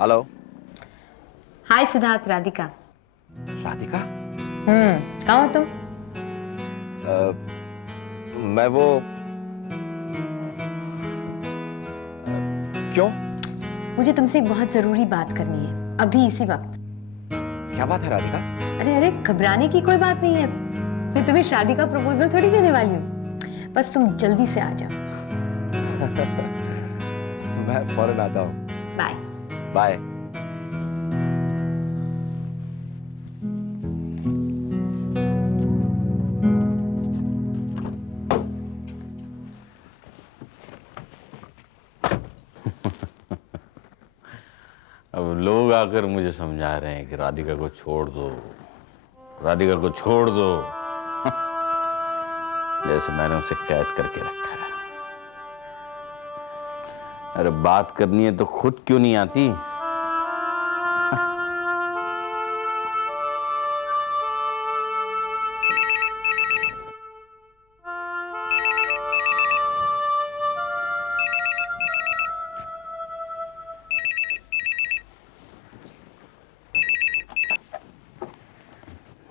Hello. हाय सिद्धार्थ, राधिका। राधिका? कहाँ हो तुम? मैं वो क्यों? मुझे तुमसे एक बहुत जरूरी बात करनी है, अभी इसी वक्त। क्या बात है राधिका? अरे अरे, घबराने की कोई बात नहीं है। मैं तुम्हें शादी का प्रपोजल थोड़ी देने वाली हूँ, बस तुम जल्दी से आ जाओ। मैं फौरन आता हूँ। Bye bye. अब लोग आकर मुझे समझा रहे हैं कि राधिका को छोड़ दो, राधिका को छोड़ दो। जैसे मैंने उसे कैद करके रखा है। अरे बात करनी है तो खुद क्यों नहीं आती?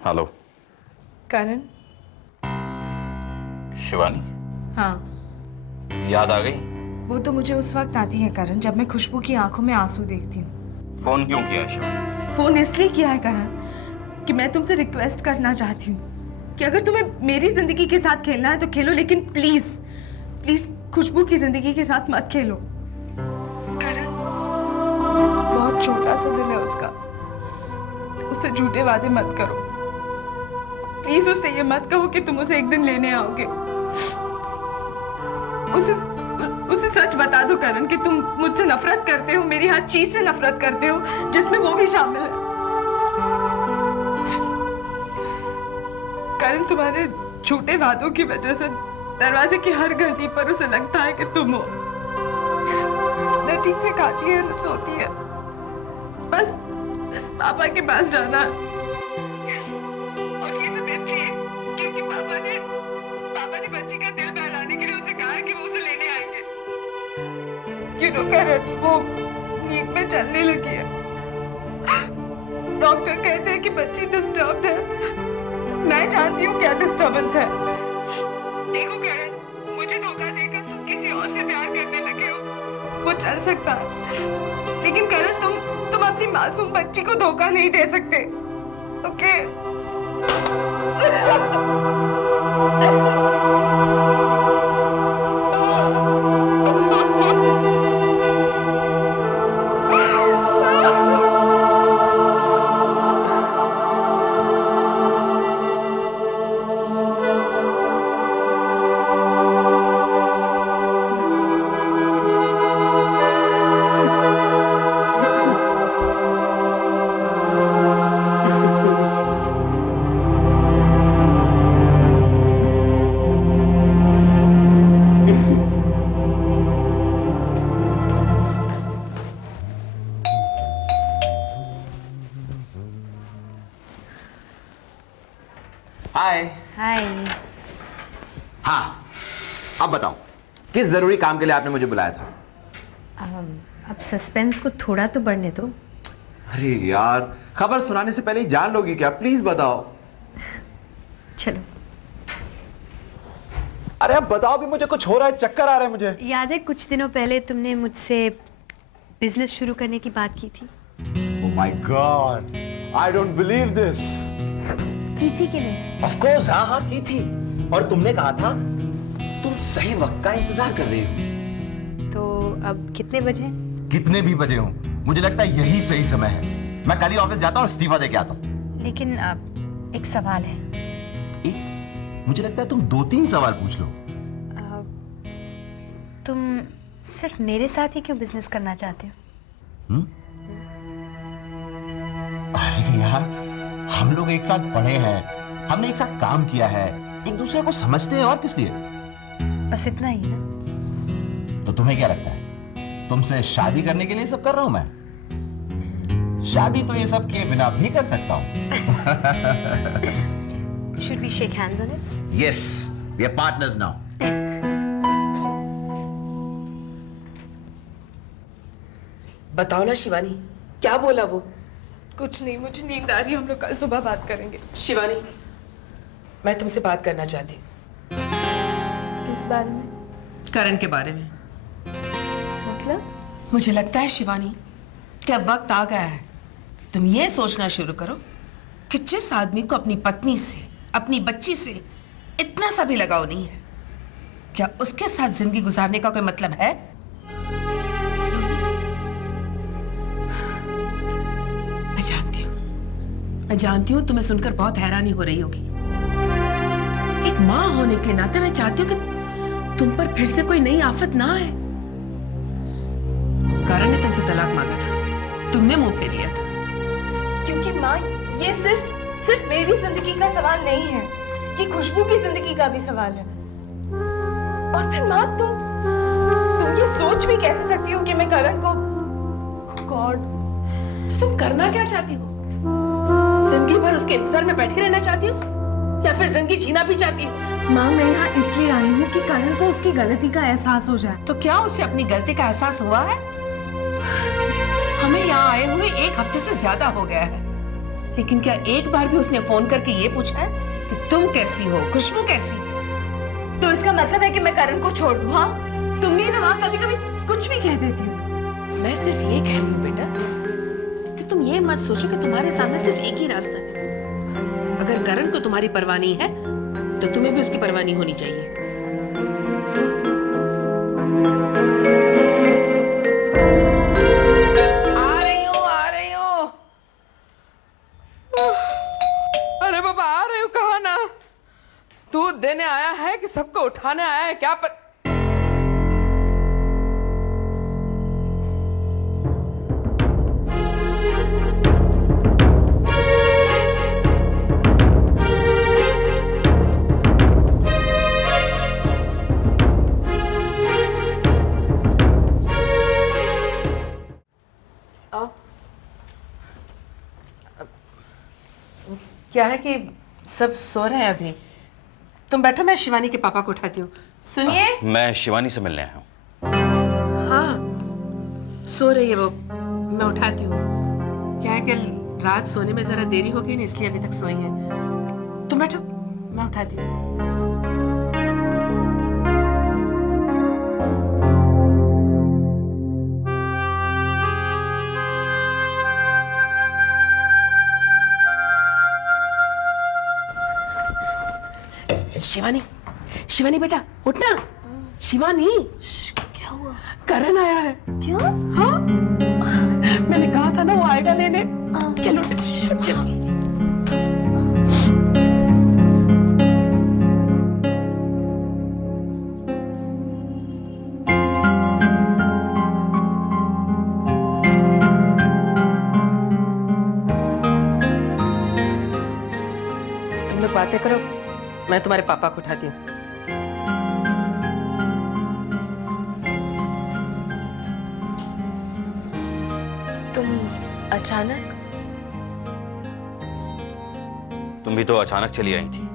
हेलो। करण। शिवानी, हाँ, याद आ गई? वो तो मुझे उस वक्त आती है करण, जब मैं खुशबू की आंखों में आंसू देखती हूँ। फोन क्यों किया शिवानी? फोन इसलिए किया है करण कि मैं तुमसे रिक्वेस्ट करना चाहती हूँ कि अगर तुम्हें मेरी जिंदगी के साथ खेलना है तो खेलो, लेकिन प्लीज प्लीज खुशबू की जिंदगी के साथ मत खेलो। करण, बहुत छोटा सा दिल है उसका, उससे झूठे वादे मत करो। प्लीज उससे ये मत कहो कि तुम उसे एक दिन लेने आओगे। उसे सच बता दो करण कि तुम मुझसे नफरत करते हो, मेरी हर चीज से नफरत करते हो, जिसमें वो भी शामिल है। करण, तुम्हारे झूठे वादों की वजह से दरवाजे की हर घंटी पर उसे लगता है कि तुम हो। न ठीक से खाती है न सोती है, बस पापा के पास जाना है। और ये सब इसलिए क्योंकि पापा ने बच्ची का दिल बहलाने के लिए उसे कहा है कि वो उसे लेने आएंगे। You know, करण, वो नींद में चलने लगी है। डॉक्टर कहते हैं कि बच्ची डिस्टर्ब्ड है। मैं जानती हूँ क्या डिस्टर्बेंस है। देखो करण, मुझे धोखा देकर तुम किसी और से प्यार करने लगे हो, वो चल सकता है, लेकिन करण तुम अपनी मासूम बच्ची को धोखा नहीं दे सकते। ओके? हाय। हाय। हाँ, अब बताओ किस जरूरी काम के लिए आपने मुझे बुलाया था? अब सस्पेंस को थोड़ा तो बढ़ने दो। अरे यार, खबर सुनाने से पहले ही जान लोगी क्या? प्लीज बताओ। चलो। अरे अब बताओ भी, मुझे कुछ हो रहा है, चक्कर आ रहा है मुझे। याद है कुछ दिनों पहले तुमने मुझसे बिजनेस शुरू करने की बात की थी? Oh my God, I don't believe this. की थी कि नहीं? Of course, हाँ हाँ की थी। और तुमने कहा था तुम सही वक्त का इंतजार कर रही हो। तो अब कितने बजे? कितने भी बजे हों, मुझे लगता है यही सही समय है। मैं कल ही ऑफिस जाता हूँ और इस्तीफा देके आता हूँ। लेकिन एक सवाल है। मुझे लगता है तुम 2-3 सवाल पूछ लो। तुम सिर्फ मेरे साथ ही क्यों बिजनेस करना चाहते हो? अरे यार, हम लोग एक साथ पढ़े हैं, हमने एक साथ काम किया है, एक दूसरे को समझते हैं, और किस लिए? बस इतना ही ना? तो तुम्हें क्या लगता है, तुमसे शादी करने के लिए सब कर रहा हूं मैं? शादी तो ये सब किए बिना भी कर सकता हूं। Should we shake hands on it? Yes, we are partners now. बताओ ना शिवानी, क्या बोला वो? कुछ नहीं, मुझे नींद आ रही है, हम लोग कल सुबह बात करेंगे। शिवानी, मैं तुमसे बात करना चाहती हूँ। किस बारे में? करण के बारे में। मतलब? मुझे लगता है शिवानी कि अब वक्त आ गया है कि तुम ये सोचना शुरू करो कि जिस आदमी को अपनी पत्नी से, अपनी बच्ची से इतना सा भी लगाव नहीं है, क्या उसके साथ जिंदगी गुजारने का कोई मतलब है? मैं जानती हूँ तुम्हें सुनकर बहुत हैरानी हो रही होगी। एक माँ होने के नाते मैं चाहती हूँ कि तुम पर फिर से कोई नई आफत ना आए। करण ने तुमसे तलाक मांगा था, तुमने मुंह फेर लिया था। क्योंकि माँ, ये सिर्फ मेरी जिंदगी का सवाल नहीं है, ये खुशबू की जिंदगी का भी सवाल है। और फिर माँ, तुम ये सोच भी कैसे सकती हो कि मैं करण को, गॉड, तो तुम करना क्या चाहती हो? जिंदगी भर उसके इंतजार में बैठी रहना चाहती हो या फिर जिंदगी जीना भी चाहती हो? माँ, मैं यहाँ इसलिए आई हूँ कि करण को उसकी गलती का एहसास हो जाए। तो क्या उससे अपनी गलती का एहसास हुआ है? हमें यहाँ आए हुए 1 हफ्ते से ज्यादा हो गया है, लेकिन क्या एक बार भी उसने फोन करके ये पूछा है कि तुम कैसी हो, खुशबू कैसी है? तो इसका मतलब है कि मैं करण को छोड़ दूं? हाँ, तुम भी ना माँ कभी कभी कुछ भी कह देती हो। मैं सिर्फ ये कह रही हूँ बेटा कि तुम ये मत सोचो कि तुम्हारे सामने सिर्फ एक ही रास्ता है। अगर करण को तुम्हारी परवाह नहीं है तो तुम्हें भी उसकी परवाह नहीं होनी चाहिए। आ रही हूँ। अरे बाबा, आ रही हूँ, कहा ना। दूध देने आया है कि सबको उठाने आया है, क्या क्या है कि सब सो रहे हैं अभी। तुम बैठो, मैं शिवानी के पापा को उठाती हूँ। सुनिए। मैं शिवानी से मिलने आया हूँ। हाँ, सो रही है वो, मैं उठाती हूँ। क्या है कि रात सोने में जरा देरी हो गई ना, इसलिए अभी तक सोई है। तुम बैठो, मैं उठाती हूँ। शिवानी, शिवानी बेटा उठना। शिवानी, क्या हुआ? करण आया है। क्यों? हाँ, मैंने कहा था ना वो आएगा लेने। चलो उठ, जल्दी। तुम लोग बातें करो, मैं तुम्हारे पापा को उठाती हूँ। तुम अचानक? तुम भी तो अचानक चली आई थी।